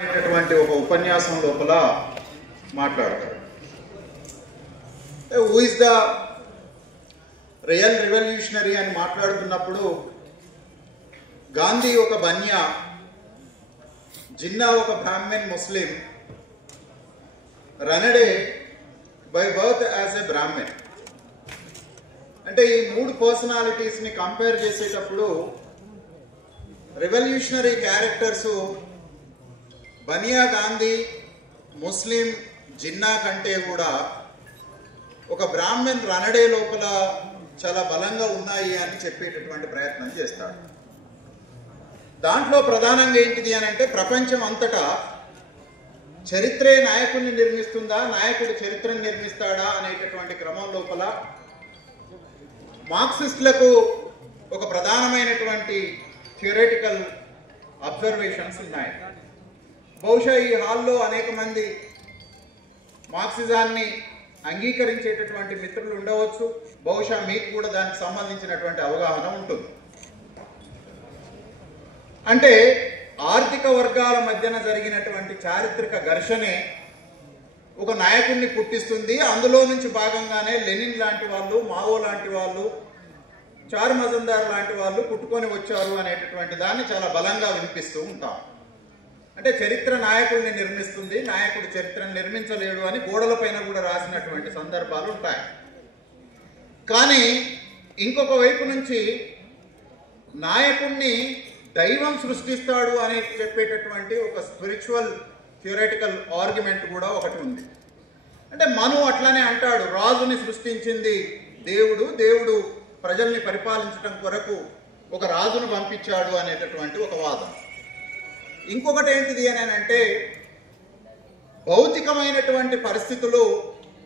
అనేటటువంటి ఒక ఉపన్యాసం లోపల మాట్లాడతారు. Who is the real revolutionary అని మాట్లాడుతున్నప్పుడు గాంధీ ఒక బన్యా, జిన్నా ఒక Brahmin Muslim, Ranade by birth as a Brahmin. అంటే ఈ మూడు పర్సనాలిటీస్ని కంపేర్ చేసేటప్పుడు revolutionary characters Bania Gandhi, Muslim Jinnah కంటే కూడా ఒక బ్రాహ్మణ్ రనడే లోపల చాలా బలంగా ఉన్నాయి అని చెప్పేటటువంటి ప్రయత్నం చేస్తాడు. దాంట్లో ప్రధానంగా ఏంటిది అని అంటే, ప్రపంచం అంతటా చరిత్రే నాయకుడిని నిర్మిస్తుందా, నాయకుడు చరిత్రను నిర్మిస్తాడా అనేటటువంటి క్రమం లోపల మార్క్సిస్టులకు ఒక ప్రధానమైనటువంటి థియరిటికల్ అబ్జర్వేషన్స్ ఉన్నాయి. బహుశా ఈ హాల్లో అనేక మంది మార్క్సిజాన్ని అంగీకరించేటటువంటి మిత్రులు ఉండవచ్చు. బహుశా మీకు కూడా దానికి సంబంధించినటువంటి అవగాహన ఉంటుంది. అంటే ఆర్థిక వర్గాల మధ్యన జరిగినటువంటి చారిత్రక ఘర్షణే ఒక నాయకుడిని పుట్టిస్తుంది. అందులో నుంచి భాగంగానే లెనిన్ లాంటి వాళ్ళు, మావో లాంటి వాళ్ళు, చార్ మజందార్ లాంటి వాళ్ళు పుట్టుకొని వచ్చారు అనేటటువంటి దాన్ని చాలా బలంగా వినిపిస్తూ ఉంటాం. అంటే చరిత్ర నాయకుడిని నిర్మిస్తుంది, నాయకుడు చరిత్రను నిర్మించలేడు అని గోడల పైన కూడా రాసినటువంటి సందర్భాలు ఉంటాయి. కానీ ఇంకొక వైపు నుంచి నాయకుడిని దైవం సృష్టిస్తాడు అని చెప్పేటటువంటి ఒక స్పిరిచువల్ థియరిటికల్ ఆర్గ్యుమెంట్ కూడా ఒకటి ఉంది. అంటే మను అట్లానే అంటాడు, రాజుని సృష్టించింది దేవుడు, దేవుడు ప్రజల్ని పరిపాలించడం కొరకు ఒక రాజును పంపించాడు అనేటటువంటి ఒక వాదన. ఇంకొకటి ఏంటిది అని అంటే, భౌతికమైనటువంటి పరిస్థితులు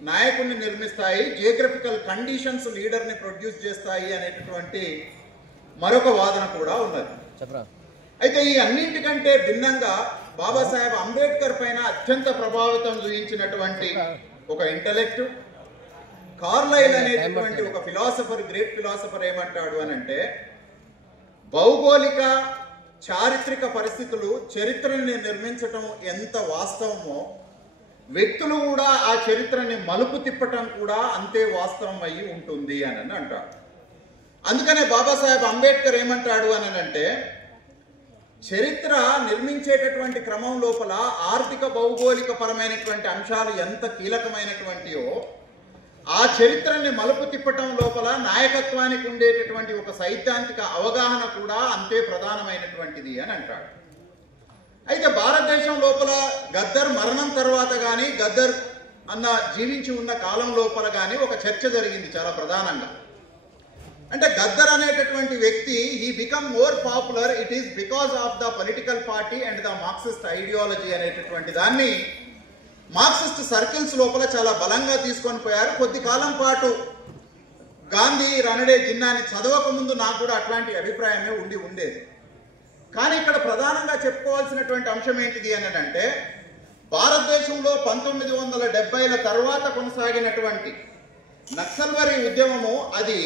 నాయకుడిని నిర్మిస్తాయి, జియోగ్రఫికల్ కండిషన్స్ లీడర్ని ప్రొడ్యూస్ చేస్తాయి అనేటటువంటి మరొక వాదన కూడా ఉన్నది. అయితే ఈ అన్నింటికంటే భిన్నంగా బాబాసాహెబ్ అంబేద్కర్ పైన అత్యంత ప్రభావితం చూపించినటువంటి ఒక ఇంటలెక్ట్ కార్లైల్ అనేటటువంటి ఒక ఫిలాసఫర్, గ్రేట్ ఫిలాసఫర్ ఏమంటాడు అని అంటే, భౌగోళిక చారిత్రక పరిస్థితులు చరిత్రని నిర్మించటం ఎంత వాస్తవమో, వ్యక్తులు కూడా ఆ చరిత్రని మలుపు తిప్పటం కూడా అంతే వాస్తవం అయ్యి ఉంటుంది అని అంటాడు. అందుకనే బాబాసాహెబ్ అంబేద్కర్ ఏమంటాడు అని అంటే, చరిత్ర నిర్మించేటటువంటి క్రమం లోపల ఆర్థిక భౌగోళిక పరమైనటువంటి అంశాలు ఎంత కీలకమైనటువంటివో, ఆ చరిత్రని మలుపు తిప్పటం లోపల నాయకత్వానికి ఉండేటటువంటి ఒక సైద్ధాంతిక అవగాహన కూడా అంతే ప్రధానమైనటువంటిది అని అంటాడు. అయితే భారతదేశం లోపల గద్దర్ మరణం తర్వాత కానీ, గద్దర్ అన్న జీవించి ఉన్న కాలం లోపల కానీ ఒక చర్చ జరిగింది చాలా ప్రధానంగా. అంటే గద్దర్ అనేటటువంటి వ్యక్తి, he become more popular, it is because of the political party and the Marxist ideology అనేటటువంటి దాన్ని మార్క్సిస్ట్ సర్కిల్స్ లోపల చాలా బలంగా తీసుకొని పోయారు. కొద్ది కాలం పాటు గాంధీ, రనడే, జిన్నాని చదవక ముందు నాకు కూడా అట్లాంటి అభిప్రాయమే ఉండేది. కానీ ఇక్కడ ప్రధానంగా చెప్పుకోవాల్సినటువంటి అంశం ఏంటిది అని అంటే, భారతదేశంలో 1970ల తర్వాత కొనసాగినటువంటి నక్సల్బరీ ఉద్యమము అది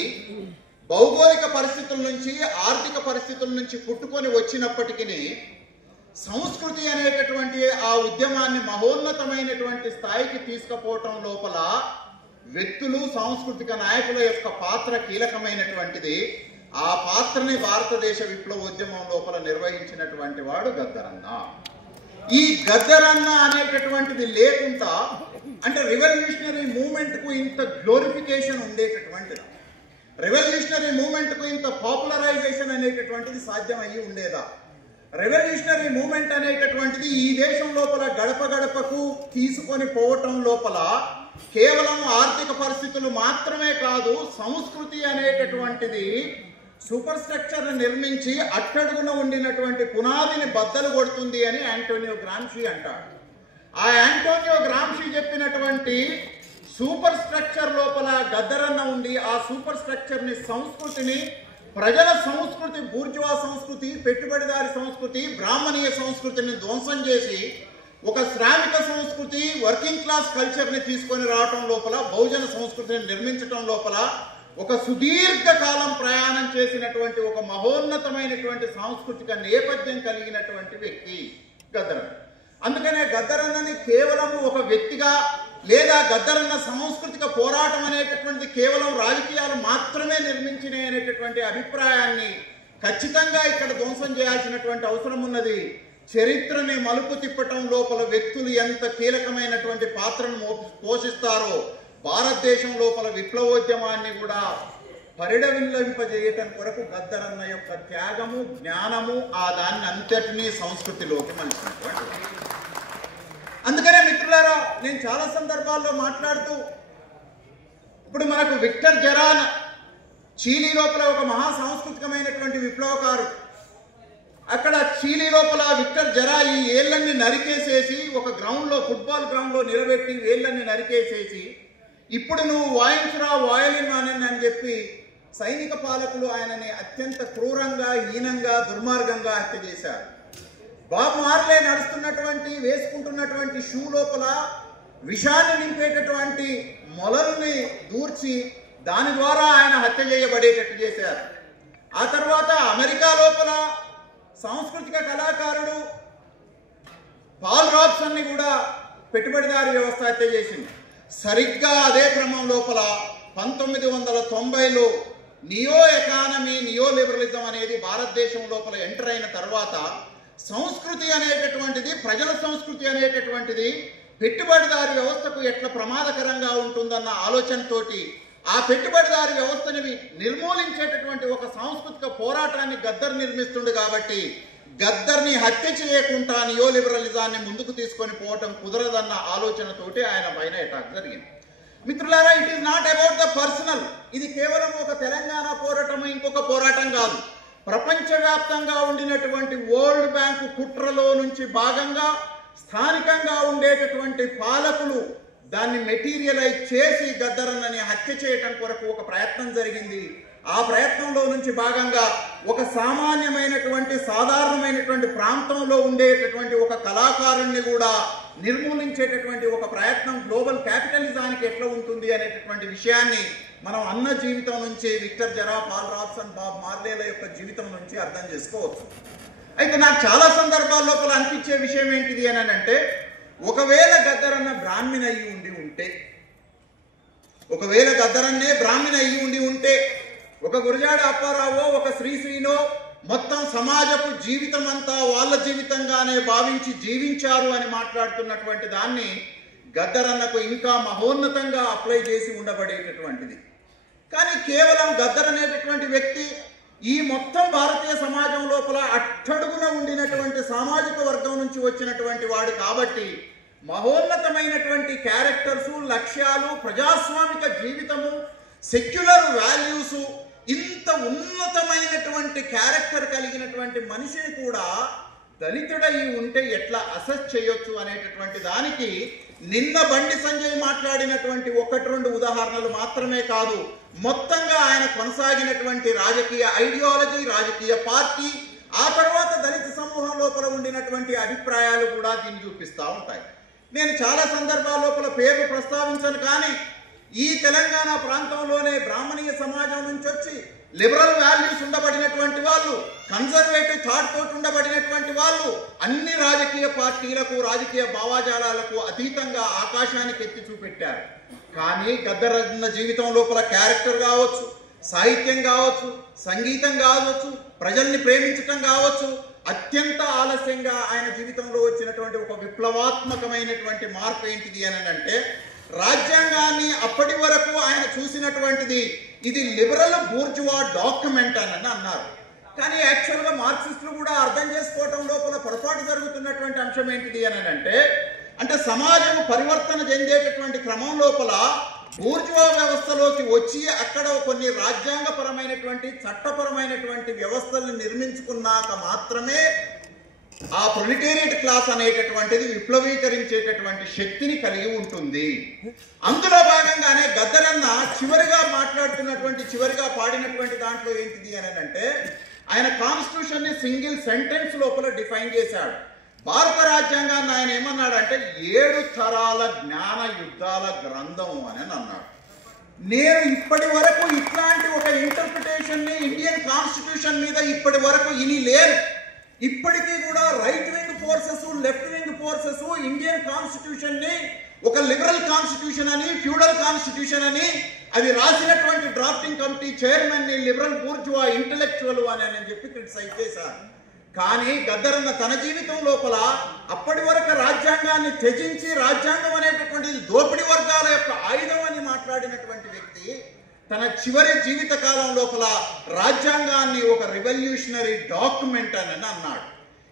భౌగోళిక పరిస్థితుల నుంచి, ఆర్థిక పరిస్థితుల నుంచి పుట్టుకొని వచ్చినప్పటికీ సంస్కృతి అనేటటువంటి ఆ ఉద్యమాన్ని మహోన్నతమైనటువంటి స్థాయికి తీసుకుపోవటం లోపల వ్యక్తులు, సాంస్కృతిక నాయకుల యొక్క పాత్ర కీలకమైనటువంటిది. ఆ పాత్రని భారతదేశ విప్లవోద్యమం లోపల నిర్వహించినటువంటి వాడు గద్దరన్న. ఈ గద్దరన్న అనేటటువంటిది లేకుండా అంటే రెవల్యూషనరీ మూవ్మెంట్కు ఇంత గ్లోరిఫికేషన్ ఉండేటటువంటిది, రెవల్యూషనరీ మూవ్మెంట్కు ఇంత పాపులరైజేషన్ అనేటటువంటిది సాధ్యమయ్యి ఉండేదా? రెవల్యూషనరీ మూవ్మెంట్ అనేటటువంటిది ఈ దేశం లోపల గడప గడపకు తీసుకొని పోవటం లోపల కేవలం ఆర్థిక పరిస్థితులు మాత్రమే కాదు, సంస్కృతి అనేటటువంటిది సూపర్ స్ట్రక్చర్ నిర్మించి అట్టడుగున ఉండినటువంటి పునాదిని బద్దలు కొడుతుంది అని యాంటోనియో గ్రాంషీ అంటాడు. ఆ యాంటోనియో గ్రాంషీ చెప్పినటువంటి సూపర్ స్ట్రక్చర్ లోపల గద్దరన్న ఉండి, ఆ సూపర్ స్ట్రక్చర్ని, సంస్కృతిని, ప్రజల సంస్కృతి, బూర్జువా సంస్కృతి, పెట్టుబడిదారి సంస్కృతి, బ్రాహ్మణీయ సంస్కృతిని ధ్వంసం చేసి ఒక శ్రామిక సంస్కృతి, వర్కింగ్ క్లాస్ కల్చర్ని తీసుకొని రావటం లోపల, బహుజన సంస్కృతిని నిర్మించటం లోపల ఒక సుదీర్ఘకాలం ప్రయాణం చేసినటువంటి ఒక మహోన్నతమైనటువంటి సాంస్కృతిక నేపథ్యం కలిగినటువంటి వ్యక్తి గద్దర్. అందుకనే గద్దరన్నని కేవలం ఒక వ్యక్తిగా లేదా గద్దరన్న సాంస్కృతిక పోరాటం అనేటటువంటిది కేవలం రాజకీయాలు మాత్రమే నిర్మించినాయి అనేటటువంటి అభిప్రాయాన్ని ఖచ్చితంగా ఇక్కడ ధ్వంసం చేయాల్సినటువంటి అవసరం ఉన్నది. చరిత్రని మలుపు తిప్పటం లోపల వ్యక్తులు ఎంత కీలకమైనటువంటి పాత్రను పోషిస్తారో భారతదేశం లోపల విప్లవోద్యమాన్ని కూడా పరిడవిల్లింపజేయటం కొరకు గద్దరన్న యొక్క త్యాగము, జ్ఞానము ఆ దాన్ని అంతటినీ సంస్కృతిలోకి మలిచినటువంటి. అందుకనే మిత్రులారా, నేను చాలా సందర్భాల్లో మాట్లాడుతూ ఇప్పుడు మనకు విక్టర్ జరాన్ చీలీ లోపల ఒక మహా సాంస్కృతికమైనటువంటి విప్లవకారు. అక్కడ చీలీ లోపల విక్టర్ జరా ఈ ఏళ్ళన్ని నరికేసేసి ఒక గ్రౌండ్లో, ఫుట్బాల్ గ్రౌండ్లో నిలబెట్టి ఏళ్ళన్ని నరికేసేసి ఇప్పుడు నువ్వు వాయించురా వాయలిన్ అని చెప్పి సైనిక పాలకులు ఆయనని అత్యంత క్రూరంగా, హీనంగా, దుర్మార్గంగా హత్య చేశారు. బాబ్ మార్లే నడుస్తున్నటువంటి, వేసుకుంటున్నటువంటి షూ లోపల విషాన్ని నింపేటటువంటి మొలల్ని దూర్చి దాని ద్వారా ఆయన హత్య చేయబడేటట్టు చేశారు. ఆ తర్వాత అమెరికా లోపల సాంస్కృతిక కళాకారుడు పాల్ రాబ్సన్ని కూడా పెట్టుబడిదారీ వ్యవస్థ హత్య చేసింది. సరిగ్గా అదే క్రమం లోపల 1990లో నియో ఎకానమీ, నియో లిబరలిజం అనేది భారతదేశం లోపల ఎంటర్ అయిన తర్వాత సంస్కృతి అనేటటువంటిది, ప్రజల సంస్కృతి అనేటటువంటిది పెట్టుబడిదారి వ్యవస్థకు ఎట్లా ప్రమాదకరంగా ఉంటుందన్న ఆలోచనతోటి ఆ పెట్టుబడిదారి వ్యవస్థని నిర్మూలించేటటువంటి ఒక సాంస్కృతిక పోరాటాన్ని గద్దర్ నిర్మిస్తుండు. కాబట్టి గద్దర్ని హత్య చేయకుండా నియో లిబరలిజాన్ని ముందుకు తీసుకొని పోవటం కుదరదన్న ఆలోచనతోటి ఆయన పైన అటాక్ జరిగింది. మిత్రులారా, it is not about the personal. ఇది కేవలం ఒక తెలంగాణ పోరాటం, ఇంకొక పోరాటం కాదు. ప్రపంచవ్యాప్తంగా ఉండినటువంటి వరల్డ్ బ్యాంకు కుట్రలో నుంచి భాగంగా స్థానికంగా ఉండేటటువంటి పాలకులు దాన్ని మెటీరియలైజ్ చేసి గద్దరన్నని హత్య చేయటం కొరకు ఒక ప్రయత్నం జరిగింది. ఆ ప్రయత్నంలో నుంచి భాగంగా ఒక సామాన్యమైనటువంటి, సాధారణమైనటువంటి ప్రాంతంలో ఉండేటటువంటి ఒక కళాకారుణ్ణి కూడా నిర్మూలించేటటువంటి ఒక ప్రయత్నం గ్లోబల్ క్యాపిటలిజానికి ఎట్లా ఉంటుంది అనేటటువంటి విషయాన్ని మనం అన్న జీవితం నుంచి, విక్టర్ జరా, పాల్ రాబ్సన్, బాబ్ మార్లేల యొక్క జీవితం నుంచి అర్థం చేసుకోవచ్చు. అయితే నాకు చాలా సందర్భాల లోపల అనిపించే విషయం ఏంటిది అని అంటే, ఒకవేళ గద్దరన్న బ్రాహ్మణ అయ్యి ఉంటే, ఒకవేళ గద్దరన్నే బ్రాహ్మణ అయ్యి ఉంటే ఒక గురజాడ అప్పారావో, ఒక శ్రీశ్రీనో మొత్తం సమాజపు జీవితం అంతా వాళ్ళ జీవితంగానే భావించి జీవించారు అని మాట్లాడుతున్నటువంటి దాన్ని గద్దరన్నకు ఇంకా మహోన్నతంగా అప్లై చేసి ఉండబడేటటువంటిది. కానీ కేవలం గద్దర్ అనేటటువంటి వ్యక్తి ఈ మొత్తం భారతీయ సమాజం లోపల అట్టడుగున ఉండినటువంటి సామాజిక వర్గం నుంచి వచ్చినటువంటి వాడు కాబట్టి మహోన్నతమైనటువంటి క్యారెక్టర్సు, లక్ష్యాలు, ప్రజాస్వామిక జీవితము, సెక్యులర్ వాల్యూసు, ఇంత ఉన్నతమైనటువంటి క్యారెక్టర్ కలిగినటువంటి మనిషిని కూడా దళితుడై ఉంటే ఎట్లా అసెస్ చేయొచ్చు అనేటటువంటి దానికి నిన్న బండి సంజయ్ మాట్లాడినటువంటి 1-2 ఉదాహరణలు మాత్రమే కాదు, మొత్తంగా ఆయన కొనసాగినటువంటి రాజకీయ ఐడియాలజీ, రాజకీయ పార్టీ, ఆ తర్వాత దళిత సమూహం లోపల ఉండినటువంటి అభిప్రాయాలు కూడా దీన్ని చూపిస్తూ ఉంటాయి. నేను చాలా సందర్భాల లోపల పేర్లు ప్రస్తావించను, కానీ ఈ తెలంగాణ ప్రాంతంలోనే బ్రాహ్మణీయ సమాజం నుంచి వచ్చి లిబరల్ వాల్యూస్ ఉండబడినటువంటి వాళ్ళు, కన్జర్వేటివ్ థాట్ తోటి ఉండబడినటువంటి వాళ్ళు అన్ని రాజకీయ పార్టీలకు, రాజకీయ భావాజాలాలకు అతీతంగా ఆకాశానికి ఎత్తి చూపెట్టారు. కానీ గద్దరన్న జీవితం లోపల క్యారెక్టర్ కావచ్చు, సాహిత్యం కావచ్చు, సంగీతం కావచ్చు, ప్రజల్ని ప్రేమించటం కావచ్చు, అత్యంత ఆలస్యంగా ఆయన జీవితంలో వచ్చినటువంటి ఒక విప్లవాత్మకమైనటువంటి మార్పు ఏంటిది అని అంటే, రాజ్యాంగాన్ని అప్పటి వరకు ఆయన చూసినటువంటిది ఇది లిబరల్ బూర్జువా డాక్యుమెంట్ అని అన్నారు. కానీ యాక్చువల్గా మార్క్సిస్టులు కూడా అర్థం చేసుకోవటం లోపల పొరపాటు జరుగుతున్నటువంటి అంశం ఏంటిది అని అంటే సమాజం పరివర్తన చెందేటటువంటి క్రమం లోపల బూర్జువా వ్యవస్థలోకి వచ్చి అక్కడ కొన్ని రాజ్యాంగపరమైనటువంటి, చట్టపరమైనటువంటి వ్యవస్థలను నిర్మించుకున్నాక మాత్రమే ఆ ప్రొలిటేరియట్ క్లాస్ అనేటటువంటిది విప్లవీకరించేటటువంటి శక్తిని కలిగి ఉంటుంది. అందులో భాగంగానే గద్దరన్న చివరిగా మాట్లాడుతున్నటువంటి, చివరిగా పాడినటువంటి దాంట్లో ఏంటిది అని అంటే, ఆయన కాన్స్టిట్యూషన్ ని సింగిల్ సెంటెన్స్ లోపల డిఫైన్ చేశాడు. భారత రాజ్యాంగాన్ని ఆయన ఏమన్నాడంటే 7 తరాల జ్ఞాన యుద్ధాల గ్రంథం అని అన్నాడు. నేను ఇప్పటి వరకు ఇట్లాంటి ఒక ఇంటర్ప్రిటేషన్ ని ఇండియన్ కాన్స్టిట్యూషన్ మీద ఇప్పటి వరకు ఇని లేరు. ఇప్పటికీ కూడా right wing forces, left wing forces Indian constitution ని ఒక లిబరల్ కాన్స్టిట్యూషన్ అని, ఫ్యూడల్ కాన్స్టిట్యూషన్ అని, అది రాసినటువంటి డ్రాఫ్టింగ్ కమిటీ చైర్మన్ ని లిబరల్ బూర్జువా ఇంటెలెక్చువల్ అని చెప్పి క్రిటిసైజ్ చేశారు. కానీ గద్దరన్న తన జీవితం లోపల అప్పటి వరకు రాజ్యాంగాన్ని త్యజించి రాజ్యాంగం అనేటటువంటి దోపిడీ వర్గాల యొక్క ఆయుధం అని మాట్లాడినటువంటి వ్యక్తి తన చివరి జీవిత కాలం లోపల రాజ్యాంగాన్ని ఒక రివల్యూషనరీ డాక్యుమెంట్ అని అన్నాడు.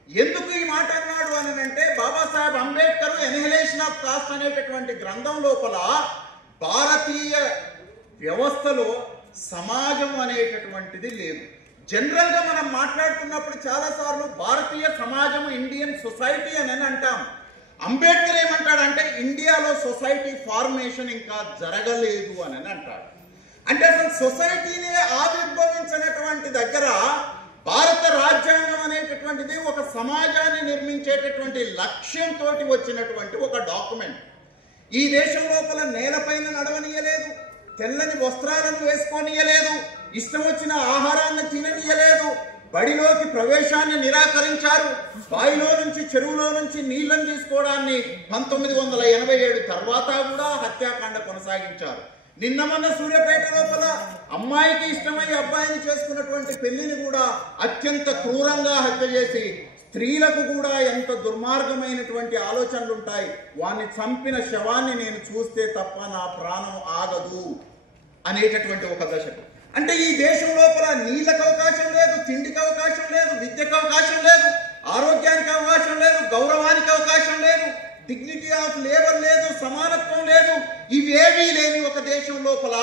ఎందుకు ఈ మాట అన్నాడు అని అంటే, Babasaheb Ambedkar annihilation of cost అనేటటువంటి గ్రంథం లోపల భారతీయ వ్యవస్థలో సమాజం అనేటటువంటిది లేదు. జనరల్ గా మనం మాట్లాడుతున్నప్పుడు చాలా సార్లు భారతీయ సమాజం, ఇండియన్ సొసైటీ అని అంటాం. అంబేద్కర్ ఏమంటాడంటే ఇండియాలో సొసైటీ ఫార్మేషన్ ఇంకా జరగలేదు అని అంటాడు. అంటే అసలు సొసైటీని ఆవిర్భవించినటువంటి దగ్గర భారత రాజ్యాంగం అనేటటువంటిది ఒక సమాజాన్ని నిర్మించేటటువంటి లక్ష్యంతో వచ్చినటువంటి ఒక డాక్యుమెంట్. ఈ దేశం లోపల నేలపైన నడవనీయలేదు, తెల్లని వస్త్రాలను వేసుకోనియలేదు, ఇష్టం వచ్చిన ఆహారాన్ని తిననీయలేదు, బడిలోకి ప్రవేశాన్ని నిరాకరించారు, బావిలో నుంచి చెరువులో నుంచి నీళ్లను తీసుకోవడాన్ని 1987 తర్వాత కూడా హత్యాకాండ కొనసాగించారు. నిన్న మొన్న సూర్యాపేట లోపల అమ్మాయికి ఇష్టమై అబ్బాయిని చేసుకున్నటువంటి పెళ్లిని కూడా అత్యంత క్రూరంగా హత్య చేసి, స్త్రీలకు కూడా ఎంత దుర్మార్గమైనటువంటి ఆలోచనలు ఉంటాయి, వాడిని చంపిన శవాన్ని నేను చూస్తే తప్ప నా ప్రాణం ఆగదు అనేటటువంటి ఒక దశకు. అంటే ఈ దేశం లోపల నీళ్ళకు అవకాశం లేదు, తిండికి అవకాశం లేదు, విద్యకు అవకాశం లేదు, ఆరోగ్యానికి అవకాశం లేదు, గౌరవానికి అవకాశం లేదు, డిగ్నిటీ ఆఫ్ లేబర్ లేదు, సమానత్వం లేదు. ఇవేవీ లేని ఒక దేశం లోపల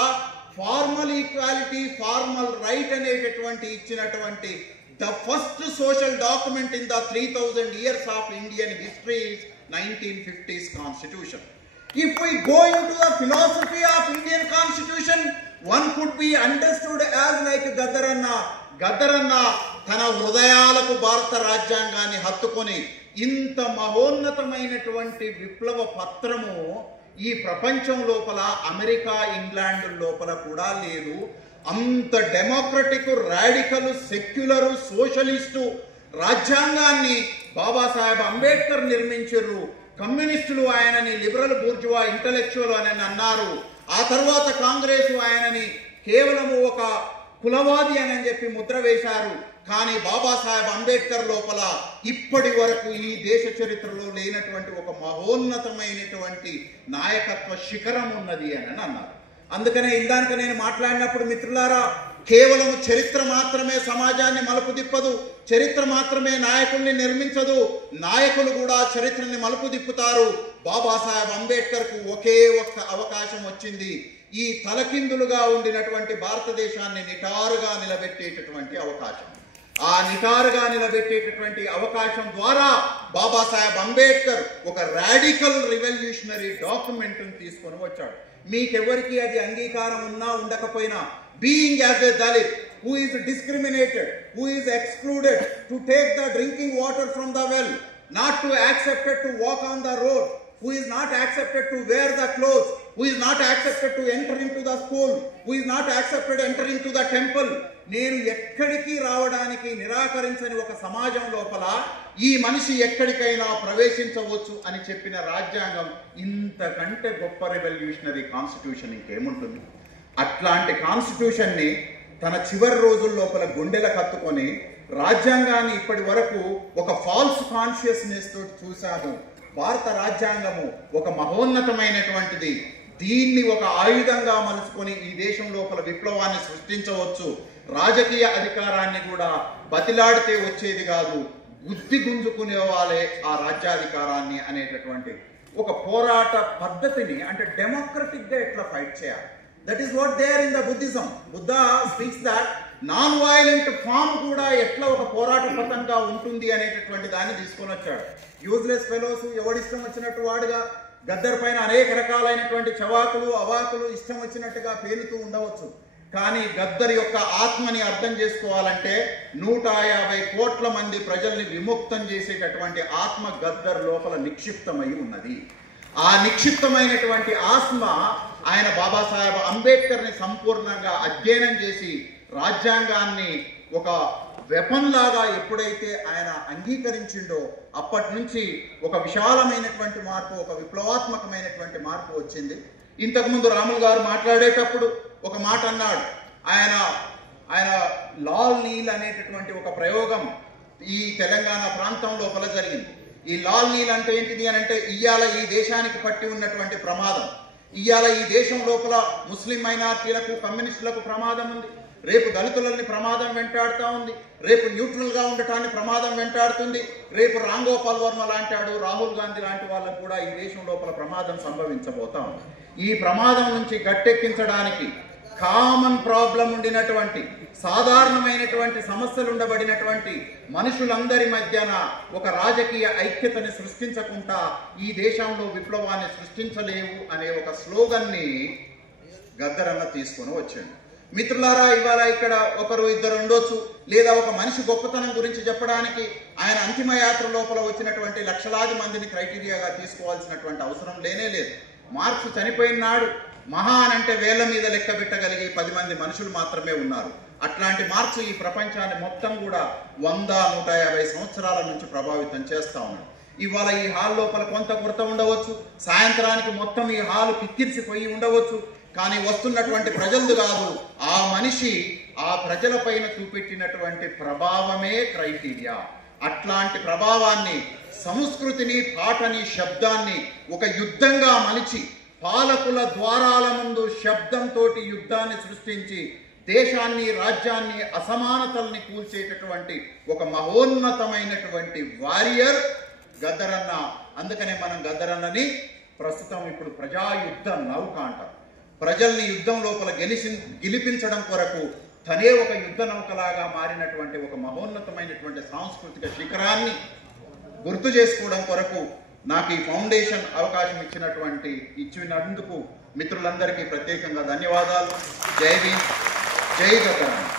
ఫార్మల్ ఈక్వాలిటీ, ఫార్మల్ రైట్ అనేటటువంటి ఇచ్చినటువంటి the first social document in the 3000 years of Indian history is 1950s Constitution. If we go into the philosophy of Indian Constitution, one could be understood as like గద్దరన్న తన హృదయాలకు భారత రాజ్యాంగాన్ని హత్తుకొని ఇంత మహోన్నతమైనటువంటి విప్లవ పత్రము ఈ ప్రపంచం లోపల అమెరికా, ఇంగ్లాండ్ లోపల కూడా లేదు. అంత డెమోక్రటిక్, రాడికల్, సెక్యులరు, సోషలిస్టు రాజ్యాంగాన్ని బాబాసాహెబ్ అంబేద్కర్ నిర్మించారు. కమ్యూనిస్టులు ఆయనని లిబరల్ బూర్జువా ఇంటెలెక్చువల్ అని అన్నారు. ఆ తర్వాత కాంగ్రెస్ ఆయనని కేవలము ఒక కులవాది అని చెప్పి ముద్ర వేశారు. కానీ బాబాసాహెబ్ అంబేద్కర్ లోపల ఇప్పటి వరకు ఈ దేశ చరిత్రలో లేనటువంటి ఒక మహోన్నతమైనటువంటి నాయకత్వ శిఖరం ఉన్నది అని అన్నారు. అందుకనే ఇందాక నేను మాట్లాడినప్పుడు మిత్రులారా, కేవలం చరిత్ర మాత్రమే సమాజాన్ని మలుపు తిప్పదు, చరిత్ర మాత్రమే నాయకుల్ని నిర్మించదు, నాయకులు కూడా చరిత్రని మలుపు తిప్పుతారు. బాబాసాహెబ్ అంబేద్కర్కు ఒకే ఒక్క అవకాశం వచ్చింది, ఈ తలకిందులుగా ఉండినటువంటి భారతదేశాన్ని నిటారుగా నిలబెట్టేటటువంటి అవకాశం. ఆ నిటారుగా నిలబెట్టేటటువంటి అవకాశం ద్వారా బాబాసాహెబ్ అంబేద్కర్ ఒక రాడికల్ రివల్యూషనరీ డాక్యుమెంట్ తీసుకొని వచ్చాడు. మీకెవరికి అది అంగీకారం ఉన్నా ఉండకపోయినా, being as a Dalit who is discriminated, who is excluded to take the drinking water from the well, not to accepted to walk on the road, who is not accepted to wear the clothes, who is not accepted to enter into the school, who is not accepted to enter into the temple, నేను ఎక్కడికి రావడానికి నిరాకరించని ఒక సమాజం లోపల ఈ మనిషి ఎక్కడికైనా ప్రవేశించవచ్చు అని చెప్పిన రాజ్యాంగం ఇంతకంటే గొప్ప రెవల్యూషనరీ కాన్స్టిట్యూషన్ ఇంకేముంటుంది? అట్లాంటి కాన్స్టిట్యూషన్ని తన చివరి రోజుల లోపల గుండెల కత్తుకొని రాజ్యాంగాన్ని ఇప్పటి వరకు ఒక ఫాల్స్ కాన్షియస్నెస్ తోటి చూశాము. భారత రాజ్యాంగము ఒక మహోన్నతమైనటువంటిది, దీన్ని ఒక ఆయుధంగా మలుచుకొని ఈ దేశం లోపల విప్లవాన్ని సృష్టించవచ్చు. రాజకీయ అధికారాన్ని కూడా బతిలాడితే వచ్చేది కాదు, బుద్ధి గుంజుకునే వాళ్ళే ఆ రాజ్యాధికారాన్ని అనేటటువంటి ఒక పోరాట పద్ధతిని, అంటే డెమోక్రటిక్ గా ఎట్లా ఫైట్ చేయాలి, that is what they are in the Buddhism. Buddha speaks that non violent form కూడా ఎట్లా ఒక పోరాట పథంగా ఉంటుంది అనేటటువంటి దాన్ని తీసుకొని వచ్చాడు. యూజ్లెస్ ఫెలోస్, ఎవడిష్టం వచ్చినట్టు వాడుగా గద్దర్ పైన అనేక రకాలైనటువంటి చవాకులు, అవాకులు ఇష్టం వచ్చినట్టుగా పేలుతూ ఉండవచ్చు. కానీ గద్దర్ యొక్క ఆత్మని అర్థం చేసుకోవాలంటే 150 కోట్ల మంది ప్రజల్ని విముక్తం చేసేటటువంటి ఆత్మ గద్దర్ లోపల నిక్షిప్తమై ఉన్నది. ఆ నిక్షిప్తమైనటువంటి ఆత్మ ఆయన బాబాసాహెబ్ అంబేద్కర్ని సంపూర్ణంగా అధ్యయనం చేసి రాజ్యాంగాన్ని ఒక వెపన్ లాగా ఎప్పుడైతే ఆయన అంగీకరించిండో అప్పటి నుంచి ఒక విశాలమైనటువంటి మార్పు, ఒక విప్లవాత్మకమైనటువంటి మార్పు వచ్చింది. ఇంతకుముందు రాములు గారు మాట్లాడేటప్పుడు ఒక మాట అన్నాడు. ఆయన లాల్ నీల్ అనేటటువంటి ఒక ప్రయోగం ఈ తెలంగాణ ప్రాంతం లోపల జరిగింది. ఈ లాల్ నీల్ అంటే ఏంటిది అని అంటే, ఇయ్యాల ఈ దేశానికి పట్టి ఉన్నటువంటి ప్రమాదం, ఇయ్యాల ఈ దేశం లోపల ముస్లిం మైనార్టీలకు, కమ్యూనిస్టులకు ప్రమాదం ఉంది, రేపు దళితులని ప్రమాదం వెంటాడుతూ ఉంది, రేపు న్యూట్రల్గా ఉండటాన్ని ప్రమాదం వెంటాడుతుంది, రేపు రామ్ గోపాల్ వర్మ లాంటాడు, రాహుల్ గాంధీ లాంటి వాళ్ళకు కూడా ఈ దేశం లోపల ప్రమాదం సంభవించబోతా ఉంది. ఈ ప్రమాదం నుంచి గట్టెక్కించడానికి కామన్ ప్రాబ్లం ఉండినటువంటి, సాధారణమైనటువంటి సమస్యలు ఉండబడినటువంటి మనుషులందరి మధ్యన ఒక రాజకీయ ఐక్యతని సృష్టించకుండా ఈ దేశంలో విప్లవాన్ని సృష్టించలేవు అనే ఒక స్లోగన్ని గద్దరన్న తీసుకొని వచ్చాడు. మిత్రులారా, ఇవాళ ఇక్కడ ఒకరు ఇద్దరు ఉండొచ్చు, లేదా ఒక మనిషి గొప్పతనం గురించి చెప్పడానికి ఆయన అంతిమయాత్ర లోపల వచ్చినటువంటి లక్షలాది మందిని క్రైటీరియాగా తీసుకోవాల్సినటువంటి అవసరం లేనే లేదు. మార్క్స్ చనిపోయిన నాడు మహా అంటే వేళ్ల మీద లెక్క పెట్టగలిగే 10 మంది మనుషులు మాత్రమే ఉన్నారు. అట్లాంటి మార్క్స్ ఈ ప్రపంచాన్ని మొత్తం కూడా 100-150 సంవత్సరాల నుంచి ప్రభావితం చేస్తా ఉన్నాడు. ఇవాళ ఈ హాల్ లోపల కొంత కొరత ఉండవచ్చు, సాయంత్రానికి మొత్తం ఈ హాలు కిక్కిరిసిపోయి ఉండవచ్చు, కానీ వస్తున్నటువంటి ప్రజలు కాదు, ఆ మనిషి ఆ ప్రజల పైన చూపెట్టినటువంటి ప్రభావమే క్రైటీరియా. అట్లాంటి ప్రభావాన్ని, సంస్కృతిని, పాటని, శబ్దాన్ని ఒక యుద్ధంగా మలిచి పాలకుల ద్వారాల ముందు శబ్దంతో యుద్ధాన్ని సృష్టించి దేశాన్ని, రాజ్యాన్ని, అసమానతల్ని కూల్చేటటువంటి ఒక మహోన్నతమైనటువంటి వారియర్ గద్దరన్న. అందుకనే మనం గద్దరన్నని ప్రస్తుతం ఇప్పుడు ప్రజాయుద్ధ నౌక అంటాం. ప్రజల్ని యుద్ధం లోపల గెలిపించడం కొరకు తనే ఒక యుద్ధ నౌకలాగా మారినటువంటి ఒక మహోన్నతమైనటువంటి సాంస్కృతిక శిఖరాన్ని గుర్తు చేసుకోవడం కొరకు నాకు ఈ ఫౌండేషన్ అవకాశం ఇచ్చినందుకు మిత్రులందరికీ ప్రత్యేకంగా ధన్యవాదాలు. జై భీమ్, జై గద్దరన్న.